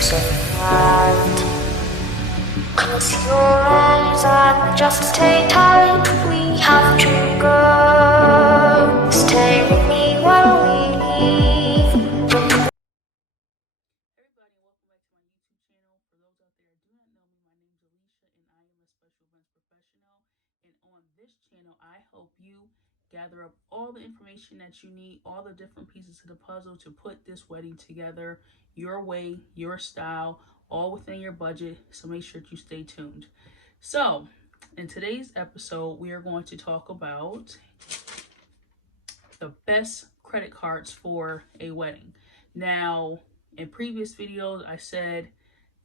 so right. Close your eyes and just stay tight. We have to go. Stay with me while we leave. Everybody, welcome back to my YouTube channel. For those out there who do not know me, my name is Alicia and I am a special events professional. And on this channel, I help you gather up all the information that you need, all the different pieces of the puzzle to put this wedding together your way, your style, all within your budget. So make sure that you stay tuned. So in today's episode, we are going to talk about the best credit cards for a wedding. Now, in previous videos, I said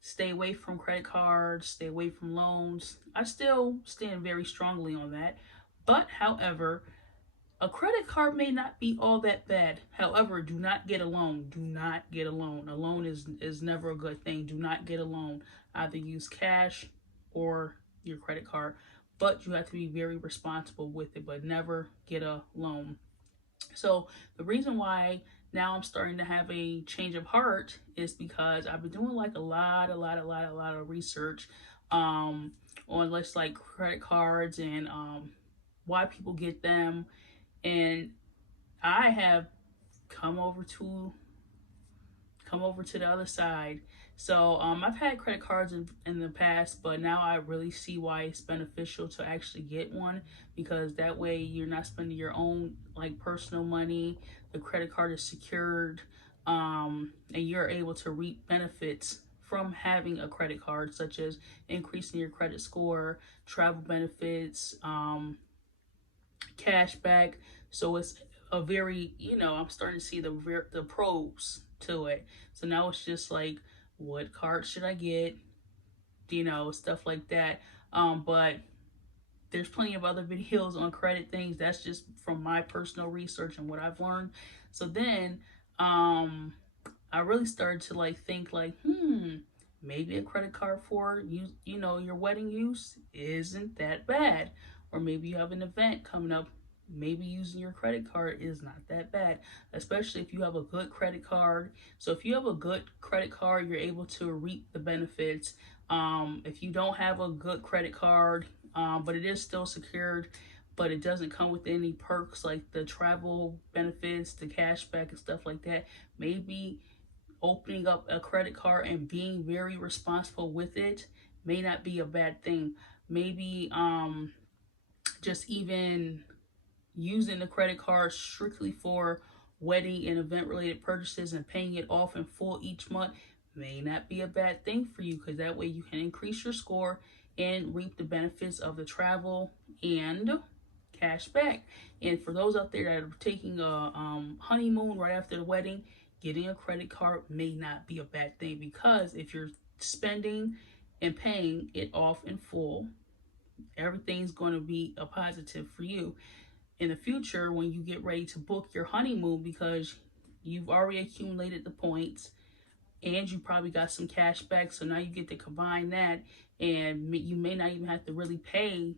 stay away from credit cards, stay away from loans. I still stand very strongly on that. But, however, a credit card may not be all that bad. However, do not get a loan. Do not get a loan. A loan is never a good thing. Do not get a loan. Either use cash or your credit card. But you have to be very responsible with it. But never get a loan. So the reason why now I'm starting to have a change of heart is because I've been doing like a lot of research on let's like credit cards and why people get them, and I have come over to the other side. So I've had credit cards in the past, but now I really see why it's beneficial to actually get one, because that way you're not spending your own like personal money. The credit card is secured, and you're able to reap benefits from having a credit card, such as increasing your credit score, travel benefits, cash back. So it's a very, I'm starting to see the pros to it. So now it's just like, what card should I get? Stuff like that. But there's plenty of other videos on credit things. That's just from my personal research and what I've learned. So then I really started to like think like, maybe a credit card for your wedding use isn't that bad. Or maybe you have an event coming up. Maybe using your credit card is not that bad, especially if you have a good credit card. So if you have a good credit card, you're able to reap the benefits. If you don't have a good credit card, but it is still secured, but it doesn't come with any perks like the travel benefits, the cash back and stuff like that, maybe opening up a credit card and being very responsible with it may not be a bad thing. Maybe just even using the credit card strictly for wedding and event related purchases and paying it off in full each month may not be a bad thing for you, because that way you can increase your score and reap the benefits of the travel and cash back. And for those out there that are taking a honeymoon right after the wedding, getting a credit card may not be a bad thing, because if you're spending and paying it off in full, everything's going to be a positive for you in the future when you get ready to book your honeymoon, because you've already accumulated the points and you probably got some cash back. So now you get to combine that, and you may not even have to really pay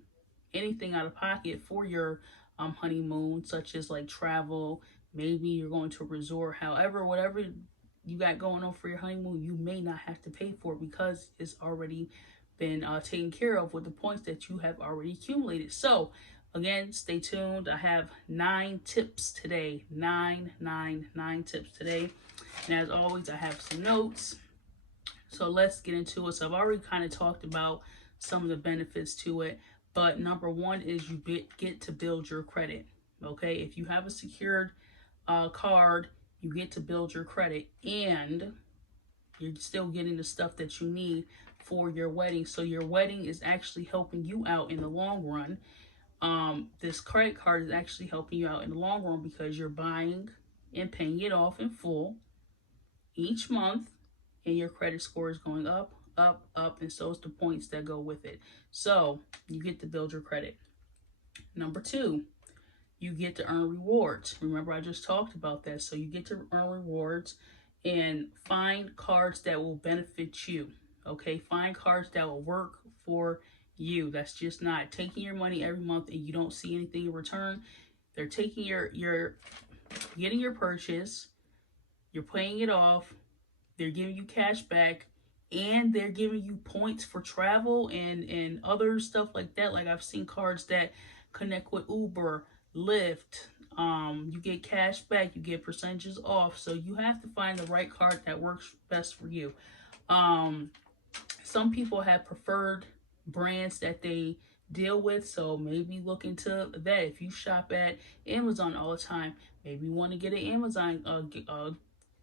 anything out of pocket for your honeymoon, such as like travel. Maybe you're going to a resort. However, whatever you got going on for your honeymoon, you may not have to pay for it, because it's already been taken care of with the points that you have already accumulated. So again, stay tuned. I have 9 tips today. Nine tips today. And as always, I have some notes. So let's get into it. So I've already kind of talked about some of the benefits to it. But number one is you get to build your credit. Okay, if you have a secured card, you get to build your credit, and you're still getting the stuff that you need for your wedding. So your wedding is actually helping you out in the long run. This credit card is actually helping you out in the long run, because you're buying and paying it off in full each month, and your credit score is going up, and so is the points that go with it. So you get to build your credit. Number 2, you get to earn rewards. Remember, I just talked about that. So you get to earn rewards and find cards that will benefit you. Okay, find cards that will work for you. That's just not taking your money every month and you don't see anything in return. They're taking your getting your purchase, you're paying it off, they're giving you cash back, and they're giving you points for travel and other stuff like that. Like I've seen cards that connect with Uber, Lyft. You get cash back, you get percentages off. So you have to find the right card that works best for you. Um, some people have preferred brands that they deal with, so maybe look into that. If you shop at Amazon all the time, maybe you want to get an Amazon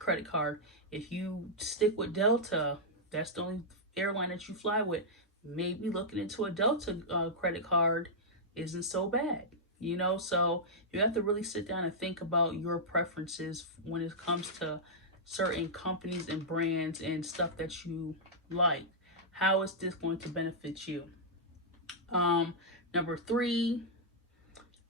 credit card. If you stick with Delta, that's the only airline that you fly with, maybe looking into a Delta credit card isn't so bad. So you have to really sit down and think about your preferences when it comes to certain companies and brands and stuff that you like. How is this going to benefit you? Number three,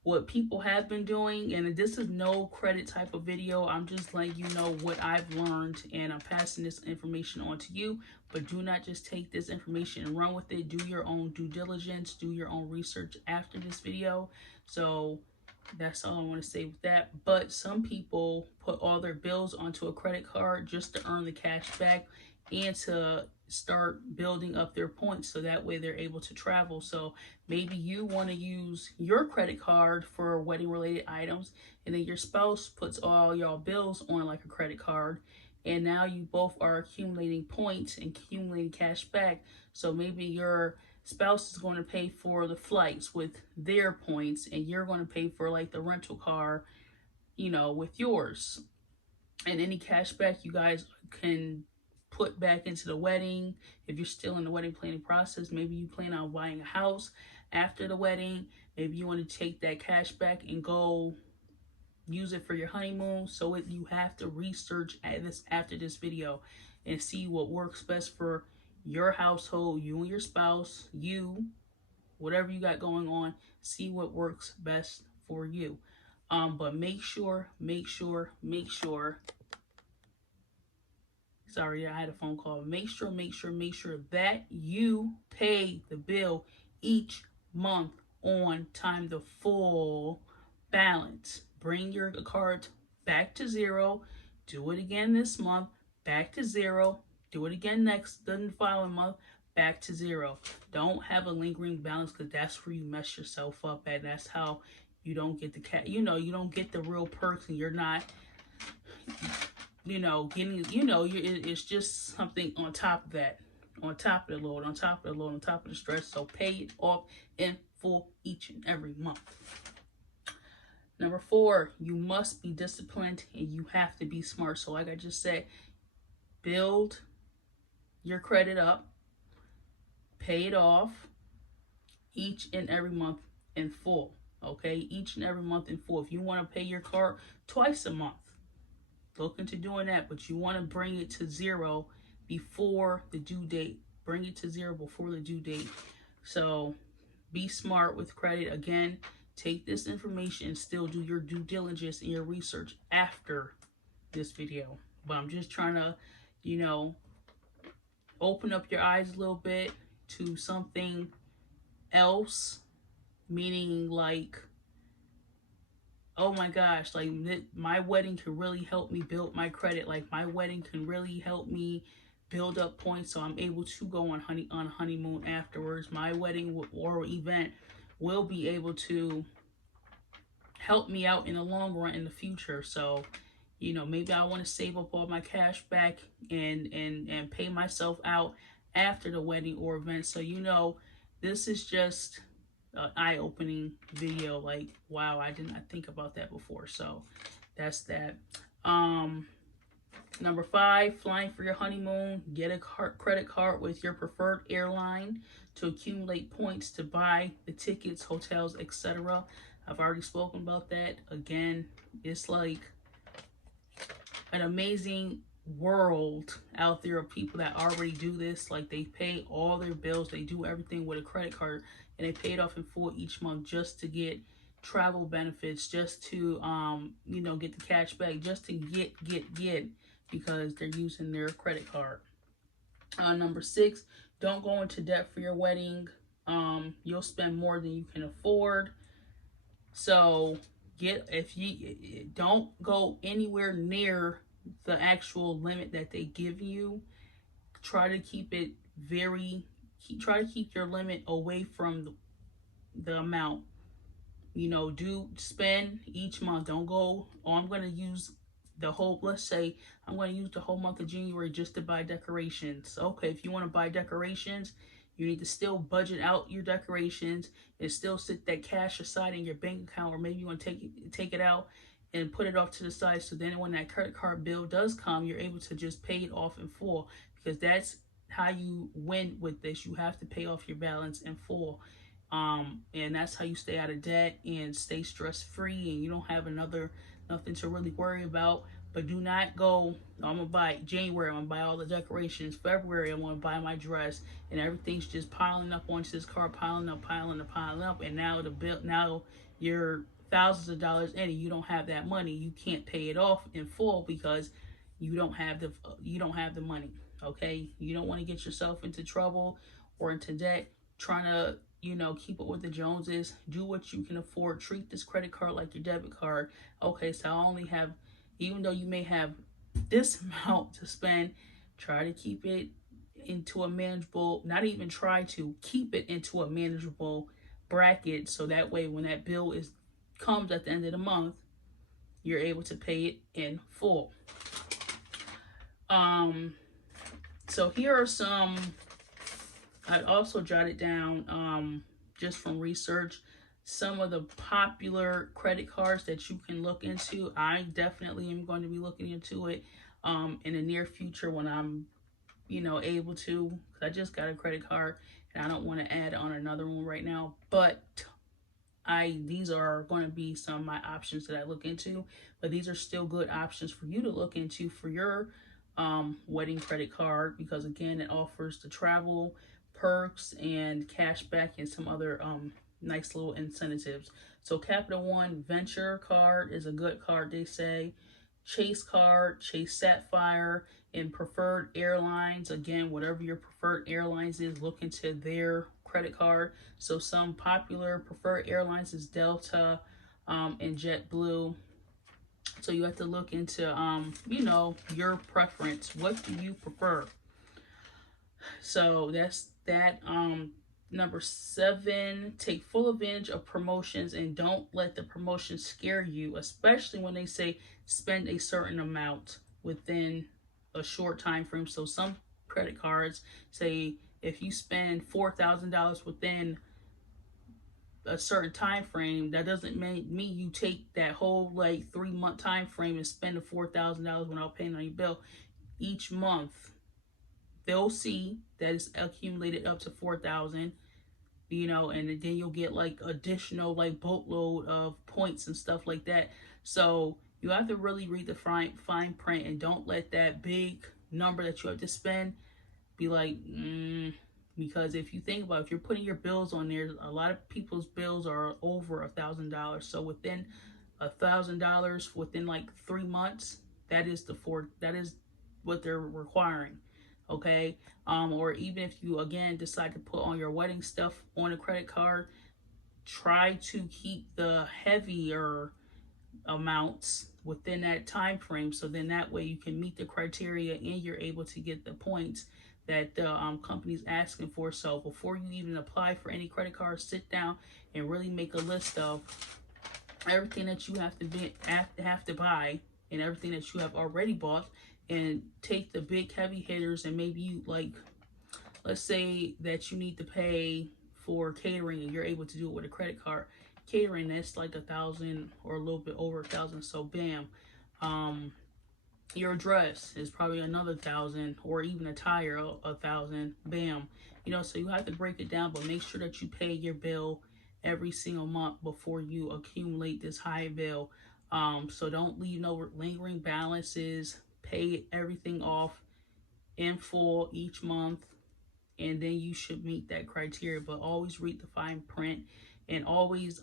what people have been doing, and this is no credit type of video. I'm just letting you know what I've learned, and I'm passing this information on to you. But do not just take this information and run with it. Do your own due diligence, do your own research after this video. So that's all I want to say with that. But some people put all their bills onto a credit card just to earn the cash back and to start building up their points so that way they're able to travel. So maybe you want to use your credit card for wedding related items, and then your spouse puts all y'all bills on like a credit card, and now you both are accumulating points and accumulating cash back. So maybe your spouse is going to pay for the flights with their points, and you're going to pay for like the rental car, with yours. And any cash back you guys can put back into the wedding. If you're still in the wedding planning process, maybe you plan on buying a house after the wedding. Maybe you want to take that cash back and go use it for your honeymoon. So you have to research after this video and see what works best for your household, you and your spouse, whatever you got going on. See what works best for you. But make sure. Sorry, I had a phone call. Make sure that you pay the bill each month on time, the full balance. Bring your card back to zero. Do it again this month, back to zero. Do it again the following month, back to zero. Don't have a lingering balance, because that's where you mess yourself up at. That's how you don't get you don't get the real perks, and you're not getting, it's just something on top of that, on top of the load, on top of the load, on top of the stress. So pay it off in full each and every month. Number 4, you must be disciplined and you have to be smart. So like I just said, build your credit up, pay it off each and every month in full. Okay, each and every month in full. If you want to pay your card twice a month, look into doing that, but you want to bring it to zero before the due date. Bring it to zero before the due date. So be smart with credit. Again, take this information and still do your due diligence and your research after this video. But I'm just trying to, open up your eyes a little bit to something else, meaning like, oh my gosh, like my wedding can really help me build my credit. Like my wedding can really help me build up points so I'm able to go on honeymoon afterwards. My wedding or event will be able to help me out in the long run in the future. So, maybe I want to save up all my cash back and pay myself out after the wedding or event. So, this is just an eye-opening video. Like, wow, I did not think about that before. So that's that. Number 5, flying for your honeymoon. Get a credit card with your preferred airline to accumulate points to buy the tickets, hotels, etc. I've already spoken about that. Again, it's like an amazing world out there of people that already do this. Like they pay all their bills, they do everything with a credit card, and they pay it off in full each month just to get travel benefits, just to get the cash back, just to get because they're using their credit card. Number 6, don't go into debt for your wedding. You'll spend more than you can afford. So if you don't go anywhere near the actual limit that they give you. Try to keep it try to keep your limit away from the amount. Do spend each month. Don't go, oh, I'm going to use let's say I'm going to use the whole month of January just to buy decorations. Okay, if you want to buy decorations, you need to still budget out your decorations and still sit that cash aside in your bank account, or maybe you want to take it out and put it off to the side, so then when that credit card bill does come, you're able to just pay it off in full, because that's how you win with this. You have to pay off your balance in full. And that's how you stay out of debt and stay stress free, and you don't have nothing to really worry about. But do not go, I'm gonna buy January, I'm gonna buy all the decorations. February, I'm gonna buy my dress, and everything's just piling up onto this card, piling up, and now you're thousands of dollars in, and you don't have that money. You can't pay it off in full because you don't have the money. Okay, you don't want to get yourself into trouble or into debt trying to keep it with the Joneses. Do what you can afford. Treat this credit card like your debit card. Okay, so I only have, even though you may have this amount to spend, try to keep it into a manageable, not even try to keep it into a manageable bracket, so that way when that bill comes at the end of the month, you're able to pay it in full. So here are some, I also jotted down, just from research, some of the popular credit cards that you can look into. I definitely am going to be looking into it in the near future when I'm, able to. 'Cause I just got a credit card and I don't want to add on another one right now. But these are going to be some of my options that I look into. But these are still good options for you to look into for your wedding credit card, because again, it offers the travel perks and cash back and some other nice little incentives. So Capital One Venture card is a good card, they say. Chase card, Chase Sapphire, and Preferred Airlines. Again, whatever your preferred airlines is, look into their credit card. So some popular preferred airlines is Delta and JetBlue. So you have to look into, your preference. What do you prefer? So that's that. Number 7, take full advantage of promotions and don't let the promotions scare you, especially when they say spend a certain amount within a short time frame. So some credit cards say if you spend $4,000 within a certain time frame, that doesn't mean you take that whole 3-month time frame and spend the $4,000 without paying on your bill. Each month they'll see that it's accumulated up to 4,000, and then you'll get additional boatload of points and stuff like that. So you have to really read the fine print, and don't let that big number that you have to spend be because if you think about it, if you're putting your bills on there, a lot of people's bills are over $1,000. So within $1,000 within 3 months, that is what they're requiring. Okay, or even if you again decide to put on your wedding stuff on a credit card, try to keep the heavier amounts within that time frame, so then that way you can meet the criteria and you're able to get the points that the company's asking for. So before you even apply for any credit card, sit down and really make a list of everything that you have to buy and everything that you have already bought, and take the big heavy hitters. And maybe you let's say that you need to pay for catering and you're able to do it with a credit card. Catering, that's $1,000 or a little bit over $1,000. So bam, your dress is probably another $1,000, or even a tire $1,000. Bam, so you have to break it down, but make sure that you pay your bill every single month before you accumulate this high bill. So don't leave no lingering balances. Pay everything off in full each month, and then you should meet that criteria. But always read the fine print, and always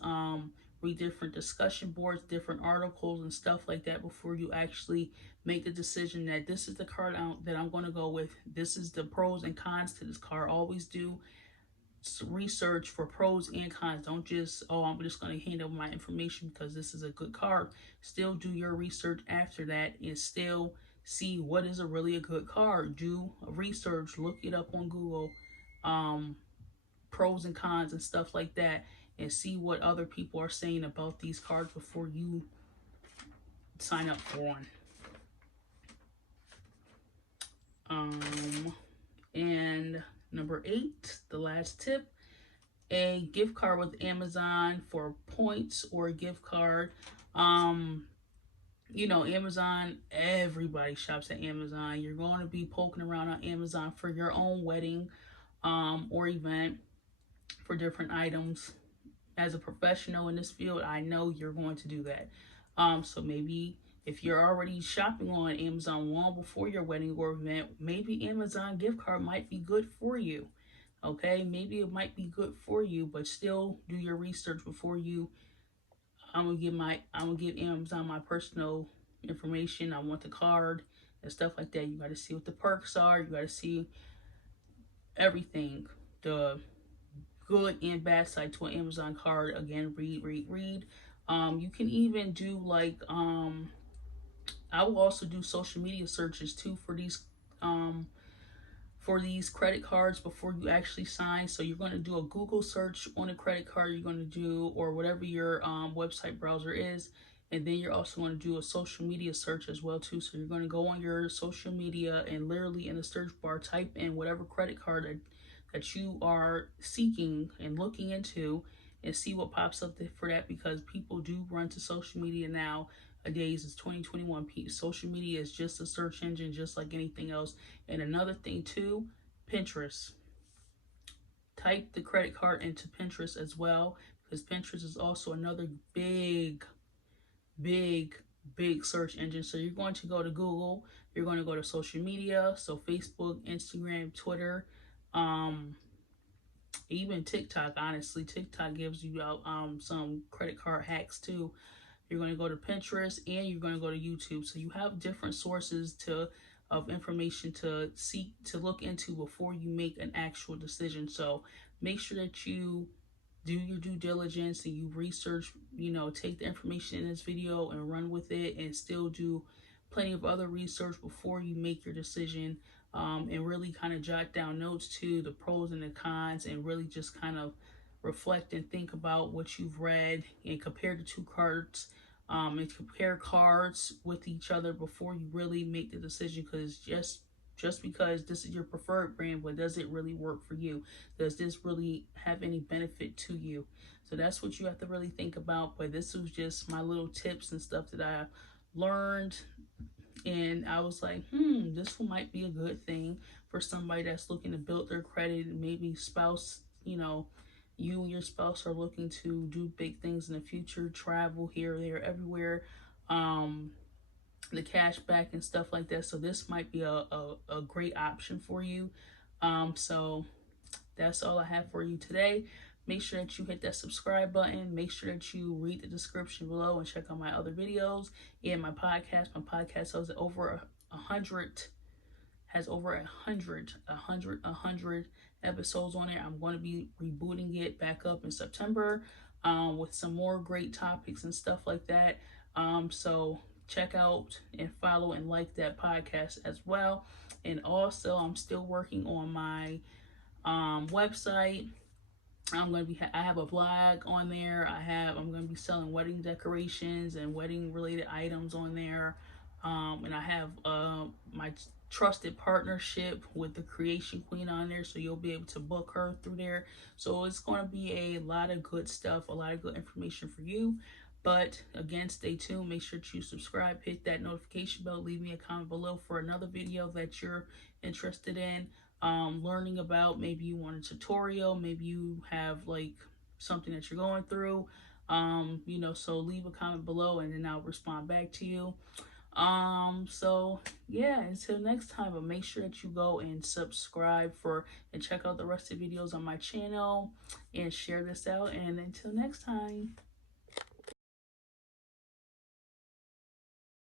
read different discussion boards, different articles and stuff like that before you actually make the decision that this is the card that I'm going to go with. This is the pros and cons to this card. Always do research for pros and cons. Don't just, I'm just going to hand over my information because this is a good card. Still do your research after that, and still see what is really a good card. Do research, look it up on Google, um, pros and cons and stuff like that, and see what other people are saying about these cards before you sign up for one. And number 8, the last tip, a gift card with Amazon for points, or a gift card. Amazon, everybody shops at Amazon. You're going to be poking around on Amazon for your own wedding or event, for different items. As a professional in this field, I know you're going to do that. So maybe if you're already shopping on Amazon long before your wedding or event, maybe Amazon gift card might be good for you. Okay, maybe it might be good for you, but still do your research before you. I'm gonna give Amazon my personal information. I want the card and stuff like that. You got to see what the perks are. You got to see everything, the good and bad side to an Amazon card. Again, read. You can even do like I will also do social media searches too for these credit cards before you actually sign. So you're going to do a Google search on a credit card you're going to do, or whatever your website browser is, and then you're also going to do a social media search as well too. So you're going to go on your social media and literally in the search bar type in whatever credit card that you are seeking and looking into, and see what pops up for that, because people do run to social media now. Nowadays, it's 2021. Social media is just a search engine, just like anything else. And another thing too, Pinterest. Type the credit card into Pinterest as well, because Pinterest is also another big search engine. So you're going to go to Google, you're going to go to social media, so Facebook, Instagram, Twitter, even TikTok. Honestly, TikTok gives you out some credit card hacks too. You're going to go to Pinterest, and you're going to go to YouTube. So you have different sources of information to look into before you make an actual decision. So make sure that you do your due diligence and you research, take the information in this video and run with it, and still do plenty of other research before you make your decision, and really kind of jot down notes to the pros and the cons, and really just kind of reflect and think about what you've read and compare the two cards, and compare cards with each other before you really make the decision. Because just because this is your preferred brand, but does it really work for you? Does this really have any benefit to you? So that's what you have to really think about. But this was just my little tips and stuff that I learned, and I was like, this might be a good thing for somebody that's looking to build their credit, and maybe spouse, you and your spouse are looking to do big things in the future, travel here, there, everywhere, the cash back and stuff like that. So this might be a great option for you. So that's all I have for you today. Make sure that you hit that subscribe button. Make sure that you read the description below and check out my other videos and my podcast. My podcast has over 100 episodes on it. I'm going to be rebooting it back up in September with some more great topics and stuff like that. So check out and follow and like that podcast as well. And also, I'm still working on my website. I have a blog on there. I'm going to be selling wedding decorations and wedding related items on there. And I have my trusted partnership with the Creation Queen on there, so you'll be able to book her through there. So it's going to be a lot of good stuff, a lot of good information for you. But again, stay tuned. Make sure to subscribe, hit that notification bell, leave me a comment below for another video that you're interested in learning about. Maybe you want a tutorial, maybe you have like something that you're going through, so leave a comment below and then I'll respond back to you. So yeah, until next time, but make sure that you go and subscribe and check out the rest of the videos on my channel and share this out. And until next time.